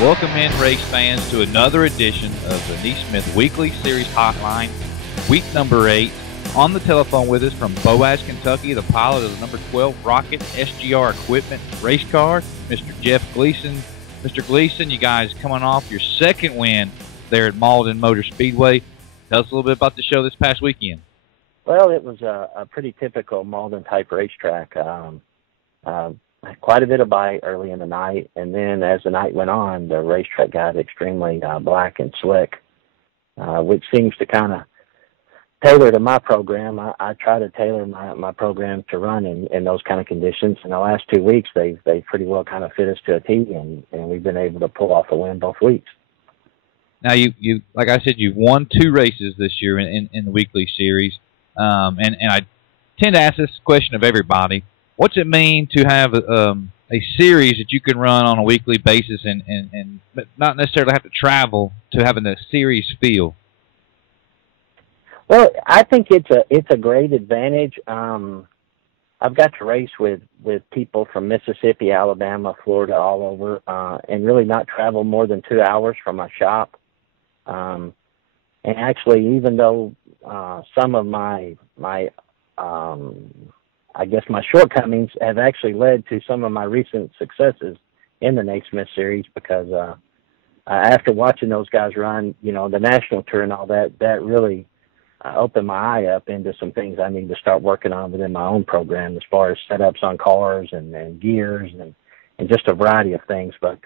welcome in race fans to another edition of the NeSmith Weekly Series Hotline, week number 8. On the telephone with us from Boaz, Kentucky, the pilot of the number 12 Rocket SGR Equipment race car, Mr. Jeff Glisson. Mr. Glisson, you guys coming off your second win there at Gauldin Motor Speedway. Tell us a little bit about the show this past weekend. Well, it was a pretty typical Gauldin-type racetrack. Quite a bit of bite early in the night, and then as the night went on, the racetrack got extremely black and slick, which seems to kind of tailor to my program. I try to tailor my program to run in those kind of conditions. In the last 2 weeks, they've pretty well kind of fit us to a T, and we've been able to pull off a win both weeks. Now, you like I said, you've won 2 races this year in the weekly series, and I tend to ask this question of everybody. What's it mean to have a series that you can run on a weekly basis and not necessarily have to travel to having a series feel? Well, I think it's a great advantage. I've got to race with people from Mississippi, Alabama, Florida, all over, and really not travel more than 2 hours from my shop. And actually, even though some of my I guess my shortcomings have actually led to some of my recent successes in the NeSmith series, because after watching those guys run, the national tour and all that, that really opened my eye up into some things I need to start working on within my own program, as far as setups on cars and gears and just a variety of things. But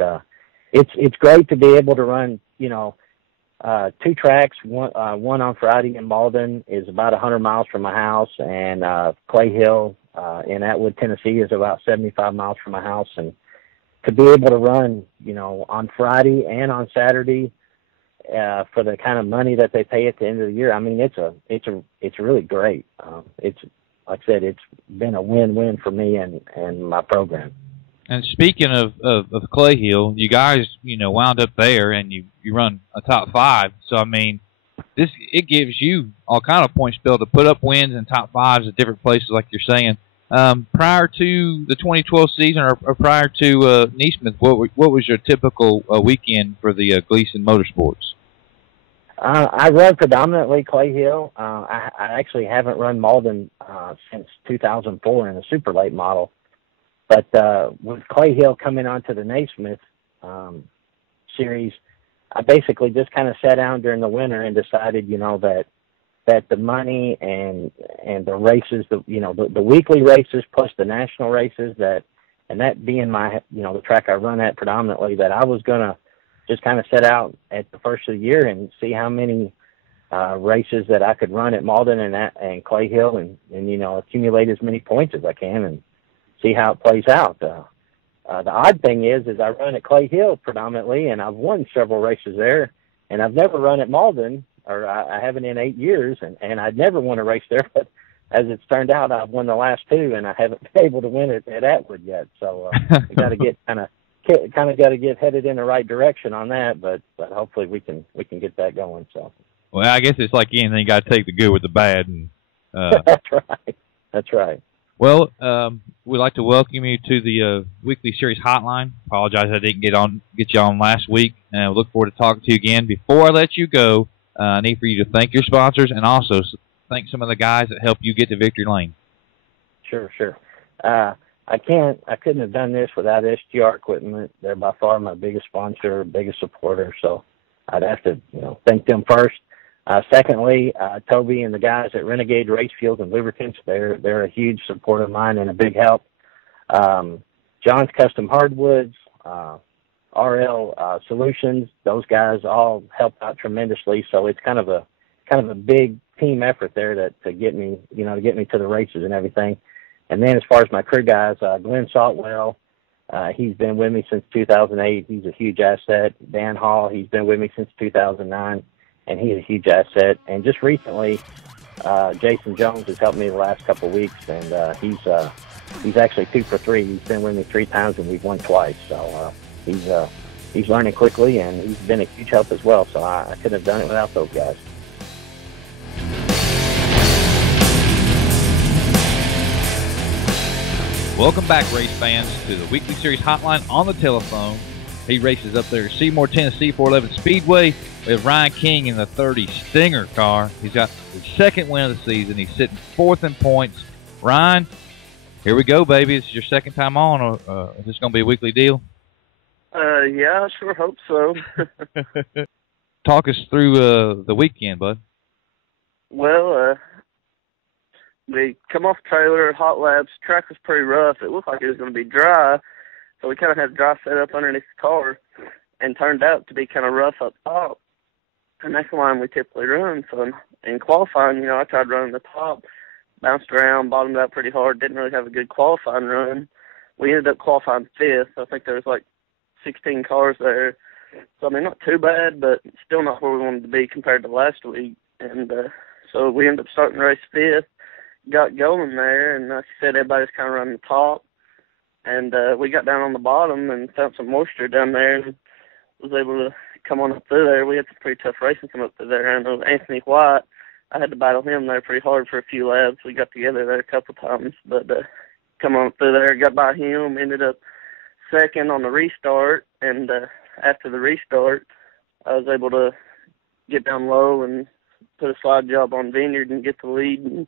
it's great to be able to run, 2 tracks. One on Friday in Gauldin is about 100 miles from my house, and Clay Hill in Atwood, Tennessee is about 75 miles from my house. And to be able to run, on Friday and on Saturday for the kind of money that they pay at the end of the year, I mean, it's really great. It's, like I said, it's been a win-win for me and my program. And speaking of Clay Hill, you guys, wound up there and you run a top 5. So, I mean, it gives you all kind of points to be able to put up wins and top 5s at different places, like you're saying. Prior to the 2012 season or prior to NeSmith, what was your typical weekend for the Glisson Motorsports? I run predominantly Clay Hill. I actually haven't run Gauldin since 2004 in a super late model. But with Clay Hill coming onto the NeSmith series, I basically just kind of sat down during the winter and decided, that the money and the races, the weekly races plus the national races, and that being my, the track I run at predominantly, that I was going to just kind of set out at the first of the year and see how many races that I could run at Gauldin and Clay Hill and accumulate as many points as I can and see how it plays out. The odd thing is I run at Clay Hill predominantly, and I've won several races there, and I've never run at Gauldin, or I haven't in 8 years, and I'd never won a race there, but as it's turned out, I've won the last 2, and I haven't been able to win it at Atwood yet. So we got to get kind of got to get headed in the right direction on that, but hopefully we can get that going. So. Well, I guess it's like anything, you got to take the good with the bad. And That's right. Well, we'd like to welcome you to the weekly series hotline. Apologize I didn't get you on last week, and I look forward to talking to you again. Before I let you go, I need for you to thank your sponsors and also thank some of the guys that help you get to victory lane. Sure. I couldn't have done this without SGR Equipment. They're by far my biggest sponsor, biggest supporter, so I'd have to thank them first. Secondly, Toby and the guys at Renegade Race Fuels and Lubricants, they're a huge support of mine and a big help. John's Custom Hardwoods, RL Solutions, those guys all help out tremendously. So it's kind of a big team effort there to get me, to get me to the races and everything. And then as far as my crew guys, Glenn Saltwell, he's been with me since 2008. He's a huge asset. Dan Hall, he's been with me since 2009. And he's a huge asset. And just recently, Jason Jones has helped me the last couple of weeks, and he's actually 2 for 3. He's been with me 3 times, and we've won twice. So he's learning quickly, and he's been a huge help as well. So I couldn't have done it without those guys. Welcome back, race fans, to the weekly series hotline on the telephone He races up there at Seymour, Tennessee, 411 Speedway. We have Ryan King in the 30 Stinger car. He's got his second win of the season. He's sitting 4th in points. Ryan, here we go, baby. This is your second time on. Is this going to be a weekly deal? Yeah, I sure hope so. Talk us through the weekend, bud. Well, we come off the trailer, hot laps. Track was pretty rough. It looked like it was going to be dry, so we kind of had a dry setup underneath the car, and turned out to be kind of rough up top. And that's the line we typically run. So in qualifying, I tried running the top, bounced around, bottomed out pretty hard, didn't really have a good qualifying run. We ended up qualifying 5th. I think there was like 16 cars there. So, not too bad, but still not where we wanted to be compared to last week. And so we ended up starting the race 5th, got Gauldin there, and like I said, everybody was kind of running the top. And we got down on the bottom and found some moisture down there and was able to come on up through there. We had some pretty tough racing come up through there. And Anthony White, I had to battle him there pretty hard for a few laps. We got together there a couple times, but come on through there, got by him, ended up second on the restart. And after the restart, I was able to get down low and put a slide job on Vineyard and get the lead and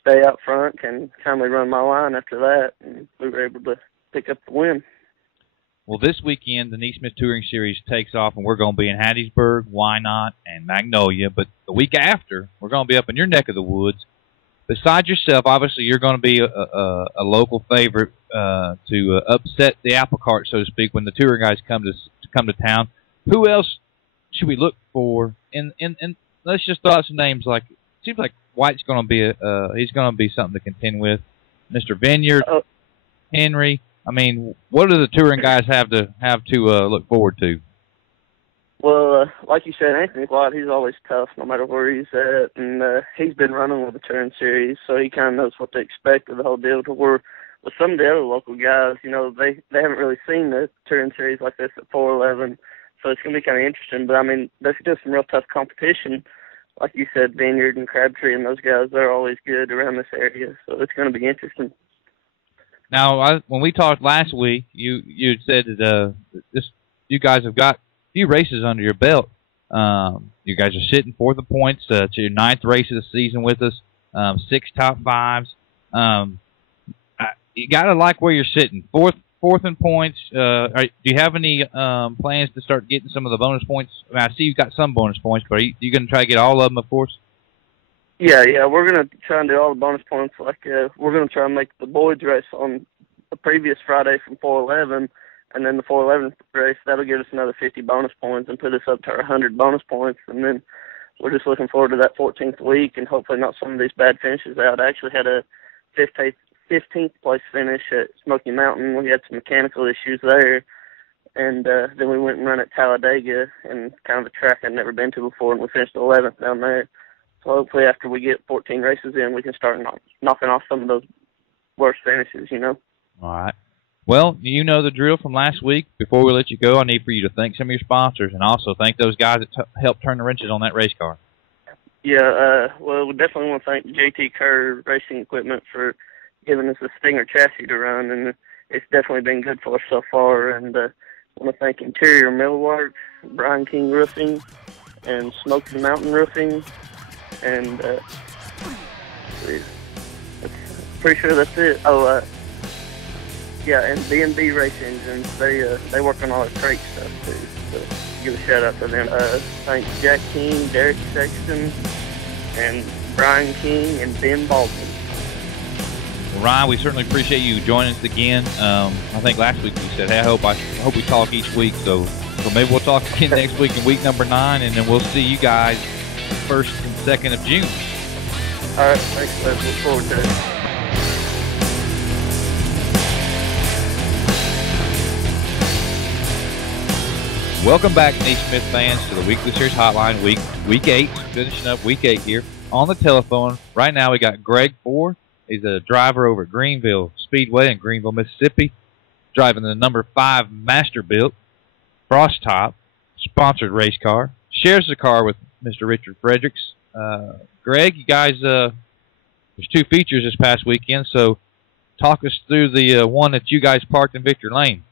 stay out front and kindly run my line after that. And we were able to pick up the win. Well, this weekend, the NeSmith Touring Series takes off, and we're going to be in Hattiesburg, Wynot, and Magnolia. But the week after, we're going to be up in your neck of the woods. Besides yourself, obviously, you're going to be a local favorite to upset the apple cart, so to speak, when the touring guys come to town. Who else should we look for? And let's just throw out some names. Like, it seems like White's going to be he's going to be something to contend with. Mr. Vineyard, Henry. What do the touring guys have to look forward to? Well, like you said, Anthony White, he's always tough no matter where he's at, and he's been running with the touring series, so he kind of knows what to expect of the whole deal. To where with some of the other local guys, they haven't really seen the touring series like this at 411, so it's going to be kind of interesting. But there's just some real tough competition. Like you said, Vineyard and Crabtree and those guys, they're always good around this area, so it's going to be interesting. Now, when we talked last week, you had said that you guys have got a few races under your belt. You guys are sitting 4th in points to your 9th race of the season with us, 6 top 5s. You got to like where you're sitting. 4th in points. Do you have any plans to start getting some of the bonus points? I see you've got some bonus points, but are you going to try to get all of them, of course? Yeah, we're going to try and do all the bonus points. Like, we're going to try and make the boys race on the previous Friday from 411, and then the 411 race, that'll give us another 50 bonus points and put us up to our 100 bonus points. And then we're just looking forward to that 14th week and hopefully not some of these bad finishes out. I actually had a 15th place finish at Smoky Mountain. We had some mechanical issues there. And then we went and ran at Talladega, and kind of a track I'd never been to before, and we finished 11th down there. So hopefully after we get 14 races in, we can start knocking off some of those worst finishes, All right. Well, you know the drill from last week. Before we let you go, I need for you to thank some of your sponsors and also thank those guys that helped turn the wrenches on that race car. Yeah, well, we definitely want to thank JT Kerr Racing Equipment for giving us a Stinger chassis to run, and it's definitely been good for us so far. And I want to thank Interior Millwork, Brian King Roofing, and Smoky Mountain Roofing, and pretty sure that's it. Yeah, and B&B Race Engines, they work on all our crate stuff too. So give a shout out to them. Thanks Jack King, Derek Sexton, and Brian King and Ben Baldwin. Well, Ryan, we certainly appreciate you joining us again. I think last week you said, hey, I hope we talk each week. So maybe we'll talk again next week in week number 9, and then we'll see you guys 1st and 2nd of June. All right, thanks, Les. Look forward to it. Welcome back, NeSmith fans, to the Weekly Series Hotline, week 8, finishing up week 8 here. On the telephone right now, we got Greg Fore. He's a driver over at Greenville Speedway in Greenville, Mississippi, driving the number 5 Masterbuilt Frost Top sponsored race car. Shares the car with Mr. Richard Fredericks. Greg, you guys, there's 2 features this past weekend, so talk us through the one that you guys parked in Victory Lane.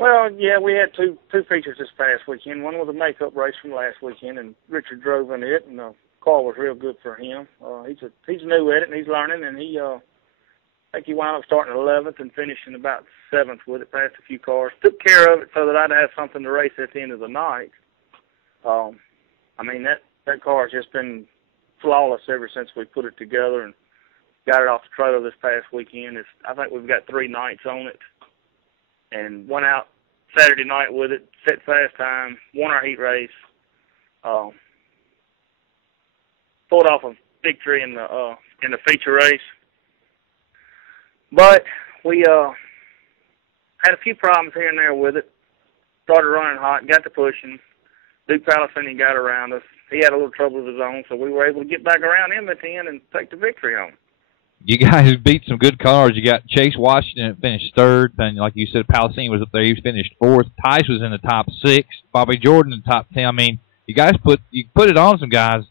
Well, yeah, we had two features this past weekend. One was a makeup race from last weekend, and Richard drove in it, and the car was real good for him. He's new at it, and he's learning, and I think he wound up starting 11th and finishing about 7th with it, passed a few cars. Took care of it so that I'd have something to race at the end of the night. I mean, that car has just been flawless ever since we put it together and got it off the trailer this past weekend. I think we've got 3 nights on it, and went out Saturday night with it, set fast time, won our heat race, pulled off a victory in the feature race. But we had a few problems here and there with it. Started running hot, got to pushing. Duke Palestinian got around us. He had a little trouble of his own, so we were able to get back around him at the end and take the victory home. You guys beat some good cars. You got Chase Washington that finished 3rd, and like you said, Palestinian was up there. He finished 4th. Tice was in the top 6. Bobby Jordan in the top 10. I mean, you guys put it on some guys.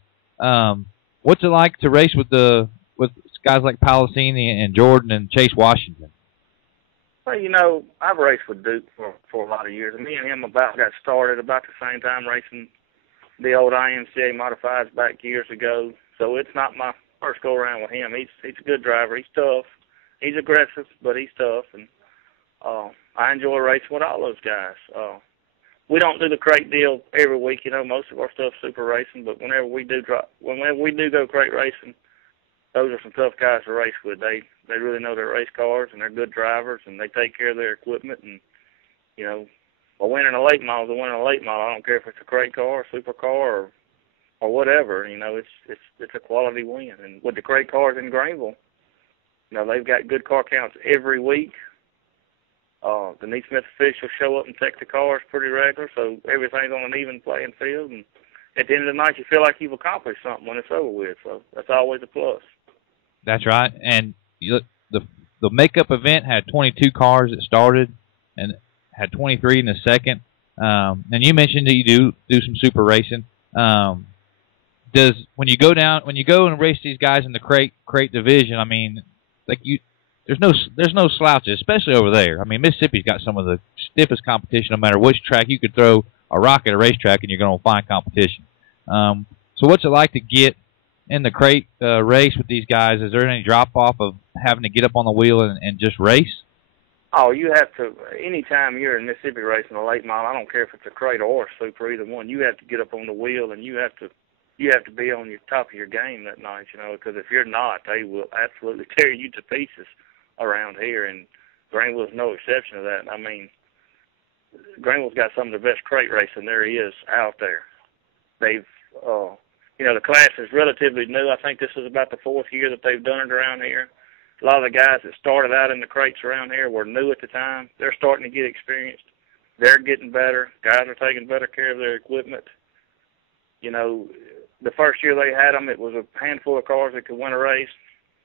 What's it like to race with guys like Palestinian and Jordan and Chase Washington? Well, you know, I've raced with Duke for a lot of years. Me and him got started about the same time racing the old IMCA modifieds back years ago. So it's not my first go around with him. He's a good driver. He's tough. He's aggressive, but he's tough. And I enjoy racing with all those guys. We don't do the crate deal every week. You know, most of our stuff's super racing. But whenever we do go crate racing, those are some tough guys to race with. They really know their race cars, and they're good drivers, and they take care of their equipment. And, you know, a win in a late model is a win in a late model. I don't care if it's a crate car, a super car, or whatever. You know, it's a quality win. And with the crate cars in Greenville, you know, they've got good car counts every week. The NeSmith officials show up and check the cars pretty regular, so everything's on an even playing field. And at the end of the night, you feel like you've accomplished something when it's over with. So that's always a plus. That's right. And the makeup event had 22 cars that started and had 23 in the second. And you mentioned that you do some super racing. When you go and race these guys in the crate division, I mean, like there's no slouches, especially over there. I mean, Mississippi's got some of the stiffest competition. No matter which track, you could throw a rock at a racetrack and you're going to find competition. So what's it like to get in the crate race with these guys? Is there any drop-off of having to get up on the wheel and just race? Oh, you have to. Anytime you're in Mississippi racing a late model, I don't care if it's a crate or a super, either one, you have to get up on the wheel, and you have to be on your top of your game that night, you know, because if you're not, they will absolutely tear you to pieces around here, and Greenville's no exception to that. I mean, Greenville's got some of the best crate racing there is out there. They've, you know, the class is relatively new. I think this is about the 4th year that they've done it around here. A lot of the guys that started out in the crates around here were new at the time. They're starting to get experienced. They're getting better. Guys are taking better care of their equipment. You know, the first year they had them, it was a handful of cars that could win a race.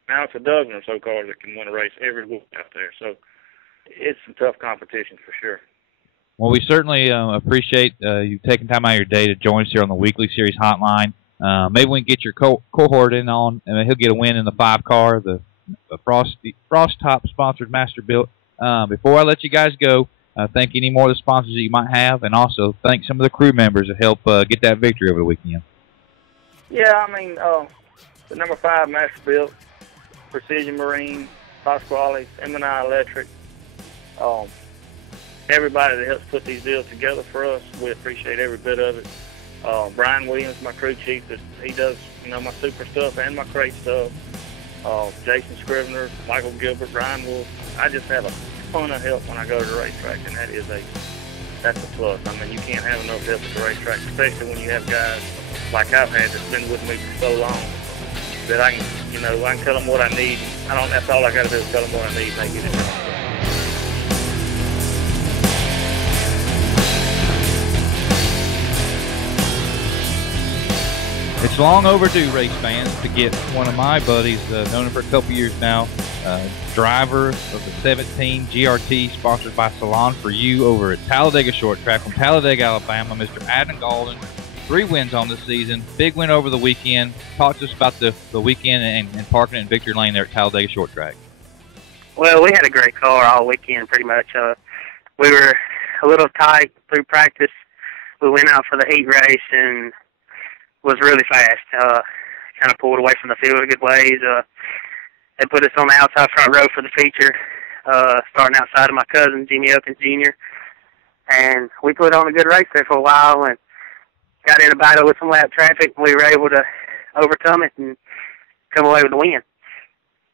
Now it's a dozen or so cars that can win a race every week out there. So it's some tough competition for sure. Well, we certainly appreciate you taking time out of your day to join us here on the Weekly Series Hotline. Maybe we can get your cohort in on, and he'll get a win in the 5-car, the Frost Top sponsored Master Built. Before I let you guys go, thank any more of the sponsors that you might have, and also thank some of the crew members that help get that victory over the weekend. Yeah, I mean, the number 5 Master Built, Precision Marine, Pasquale, M&I Electric, everybody that helps put these deals together for us, we appreciate every bit of it. Brian Williams, my crew chief, he does, you know, my super stuff and my crate stuff. Jason Scrivener, Michael Gilbert, Brian Wolf. I just have a ton of help when I go to the racetrack, and that's a plus. I mean, you can't have enough help at the racetrack, especially when you have guys like I've had that's been with me for so long that I can tell them what I need. That's all I got to do is tell them what I need, and they get it done. It's long overdue, race fans, to get one of my buddies, known him for a couple years now, driver of the 17 GRT, sponsored by Salon for You over at Talladega Short Track from Talladega, Alabama, Mr. Adam Gauldin. 3 wins on the season, big win over the weekend. Talk to us about the weekend and parking in Victory Lane there at Talladega Short Track. Well, we had a great car all weekend, pretty much. We were a little tight through practice. We went out for the heat race and was really fast. Kind of pulled away from the field a good ways. They put us on the outside front row for the feature, starting outside of my cousin, Jimmy Elkins Jr. And we put on a good race there for a while and got in a battle with some lap traffic. And we were able to overcome it and come away with the win.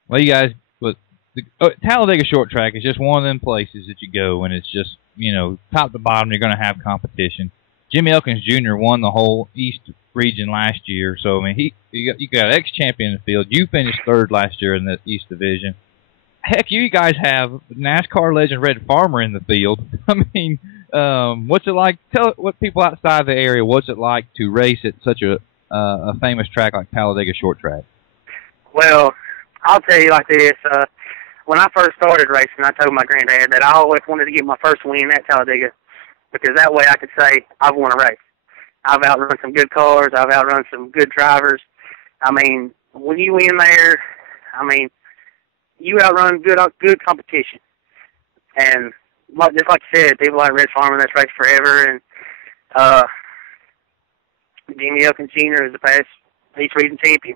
Well, you guys, Talladega Short Track is just one of them places that you go and it's just, top to bottom, you're going to have competition. Jimmy Elkins Jr. won the whole East region last year, so I mean, you got an ex-champion in the field. You finished third last year in the East Division. Heck, you guys have NASCAR legend Red Farmer in the field. I mean, what's it like? Tell what people outside the area. What's it like to race at such a famous track like Talladega Short Track? Well, I'll tell you like this. When I first started racing, I told my granddad that I always wanted to get my first win at Talladega, because that way I could say I've won a race. I've outrun some good cars. I've outrun some good drivers. I mean, when you win there, I mean, you outrun good competition. And just like you said, people like Red Farmer, that's raced forever. And Jimmy Elkins Jr. is the past East Region champion.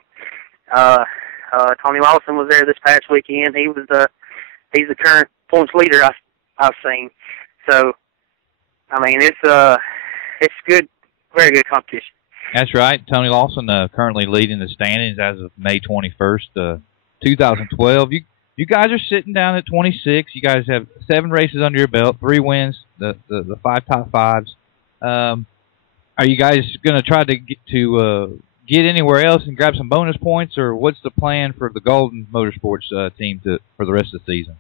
Tony Lawson was there this past weekend. He's the current points leader I've seen. So, I mean, it's good, very good competition. That's right. Tony Lawson currently leading the standings as of May 21st, 2012. You guys are sitting down at 26. You guys have 7 races under your belt, 3 wins, the 5 top 5s. Are you guys going to try to get anywhere else and grab some bonus points, or what's the plan for the Gauldin Motorsports team for the rest of the season?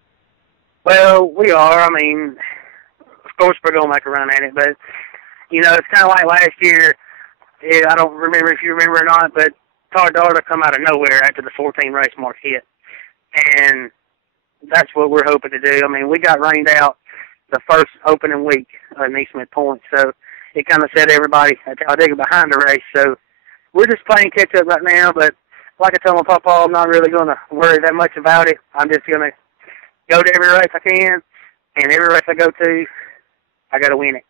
Well, we are. I mean, of course we're going to make a run at it, but, it's kind of like last year. I don't remember if you remember or not, but Tar Darter come out of nowhere after the 14 race mark hit. And that's what we're hoping to do. I mean, we got rained out the first opening week of NeSmith points, so it kind of set everybody at Talladega behind the race. So we're just playing catch-up right now, but like I told my papa, I'm not really going to worry that much about it. I'm just going to go to every race I can, and every race I go to, I got to win it.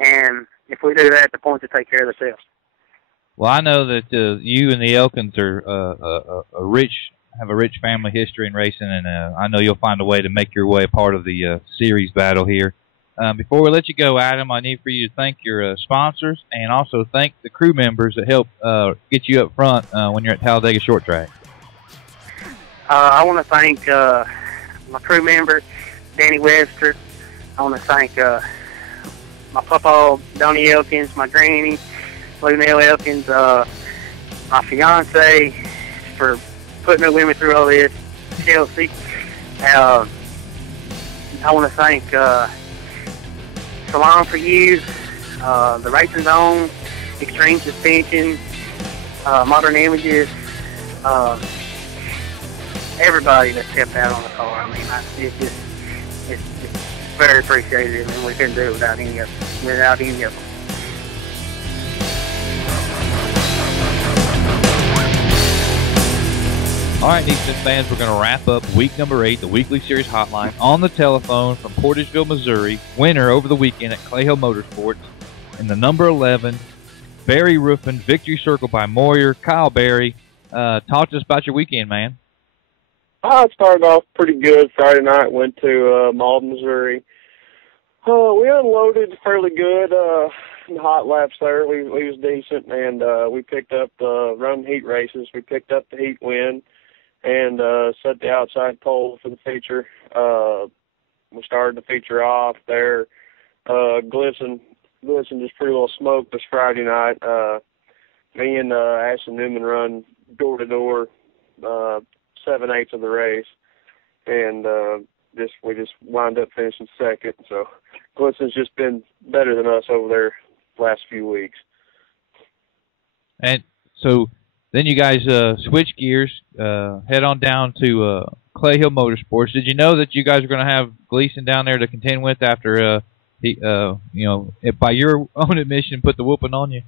And if we do that, the points will take care of themselves. Well, I know that you and the Elkins are have a rich family history in racing, and I know you'll find a way to make your way a part of the series battle here. Before we let you go, Adam, I need for you to thank your sponsors and also thank the crew members that help get you up front when you're at Talladega Short Track. I want to thank my crew member, Danny Webster. I want to thank my papa, Donnie Elkins, my granny, Lou Nell Elkins, my fiance for putting up with me through all this, Chelsea. I want to thank Salon for You, the Racing Zone, Extreme Suspension, Modern Images, everybody that stepped out on the car. I mean, it's very appreciated, and we couldn't do it without any of them. All right, NeSmith fans, we're going to wrap up week number 8, the weekly series hotline, on the telephone from Portageville, Missouri. Winner over the weekend at Clay Hill Motorsports in the number 11, Barry Ruffin, Victory Circle by Moyer. Kyle Barry, talk to us about your weekend, man. I started off pretty good Friday night, went to Malden, Missouri. We unloaded fairly good in the hot laps there. We was decent, and we picked up the run heat races. We picked up the heat win and set the outside pole for the feature. We started the feature off there. Glisson just pretty well smoked us Friday night. Me and Ashton Newman run door-to-door 7/8 of the race, and we just wound up finishing second. So Glisson's just been better than us over there the last few weeks. And so then you guys switch gears, head on down to Clay Hill Motorsports. Did you know that you guys are going to have Glisson down there to contend with after he, by your own admission, put the whooping on you?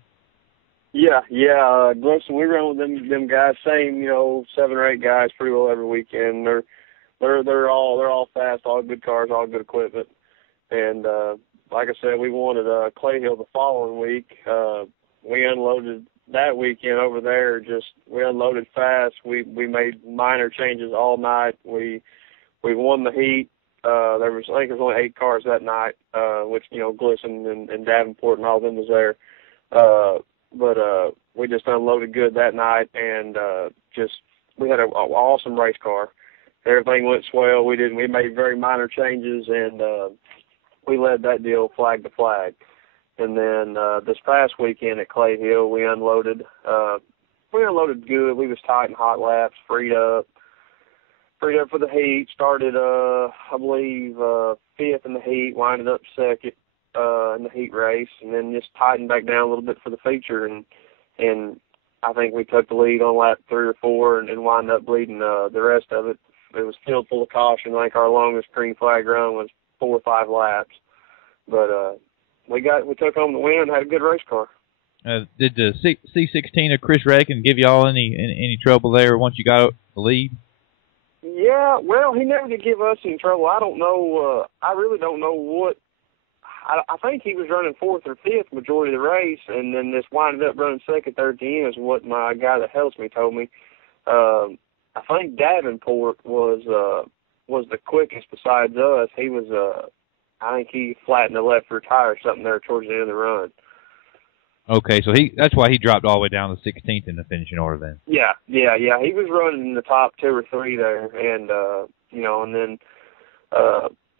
Yeah. Glisson, we run with them guys, same 7 or 8 guys pretty well every weekend. They're all fast, all good cars, all good equipment, and like I said, we wanted Clay Hill the following week. We unloaded that weekend over there. We unloaded fast. We made minor changes all night. We won the heat. I think there was only 8 cars that night, which, Glisson and Davenport and all of them was there. But we just unloaded good that night, and we had an awesome race car. Everything went swell. We made very minor changes, and we led that deal flag to flag. And then this past weekend at Clay Hill, we unloaded. We unloaded good. We was tight in hot laps, freed up for the heat. Started, I believe, 5th in the heat. Winded up 2nd in the heat race, and then just tightened back down a little bit for the feature. And I think we took the lead on lap 3 or 4, and wound up leading the rest of it. It was filled full of caution. I think our longest green flag run was 4 or 5 laps, but we took home the win and had a good race car. Did the C16 of Chris Reagan give y'all any trouble there once you got the lead? Yeah, well, he never did give us any trouble. I don't know. I really don't know what. I think he was running 4th or 5th majority of the race, and then just winded up running 2nd, 3rd to end is what my guy that helps me told me. I think Davenport was the quickest besides us. He was I think he flattened the left rear tire or something there towards the end of the run. Okay, so that's why he dropped all the way down to 16th in the finishing order then. Yeah. He was running in the top 2 or 3 there, and and then.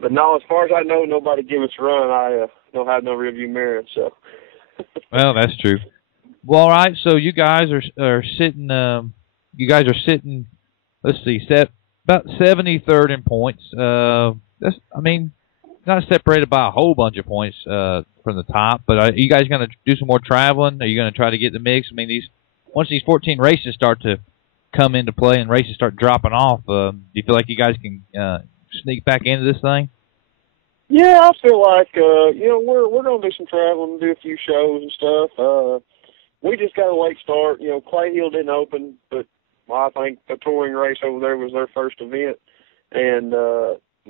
But no, as far as I know, nobody gave us a run. I don't have no rearview mirror, so. Well, that's true. Well, all right. So you guys are sitting. Let's see, about 73rd in points. Not separated by a whole bunch of points from the top. But are you guys going to do some more traveling? Are you going to try to get the mix? I mean, once these 14 races start to come into play and races start dropping off, do you feel like you guys can sneak back into this thing? Yeah, I feel like we're going to do some traveling, do a few shows and stuff. We just got a late start. Clay Hill didn't open, but I think the touring race over there was their first event. And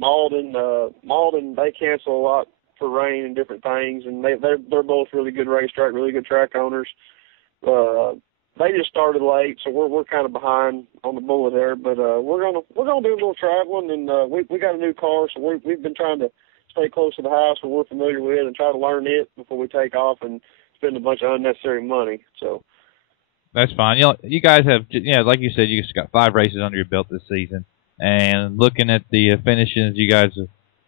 Gauldin, they cancel a lot for rain and different things, and they're both really good racetrack, really good track owners. They just started late, so we're kind of behind on the bullet there. But we're gonna do a little traveling, and we got a new car, so we've been trying to stay close to the house where we're familiar with and try to learn it before we take off and spend a bunch of unnecessary money. So that's fine. You guys have, like you said, you just got 5 races under your belt this season, and looking at the finishes, you guys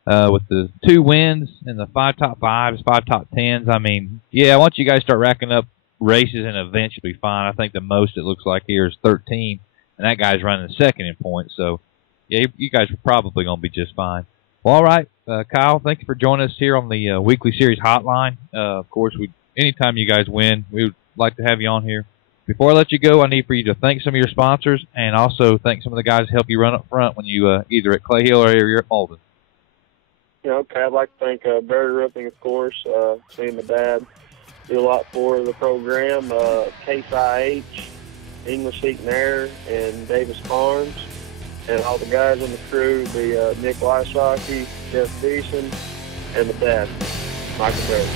with the 2 wins and the 5 top 5s, 5 top 10s. I mean, once you guys start racking up races and events, you'll be fine. I think the most it looks like here is 13, and that guy's running 2nd in points. So, you guys are probably going to be just fine. Well, all right, Kyle, thank you for joining us here on the Weekly Series Hotline. Of course, anytime you guys win, we would like to have you on here. Before I let you go, I need for you to thank some of your sponsors and also thank some of the guys who help you run up front when you either at Clay Hill or you're at Gauldin. Okay, I'd like to thank Barry Ripping, of course, seeing my dad do a lot for the program, Case IH, English Heat and Air, and Davis Farms, and all the guys on the crew, the Nick Wysocki, Jeff Beeson, and the dad, Michael Barry.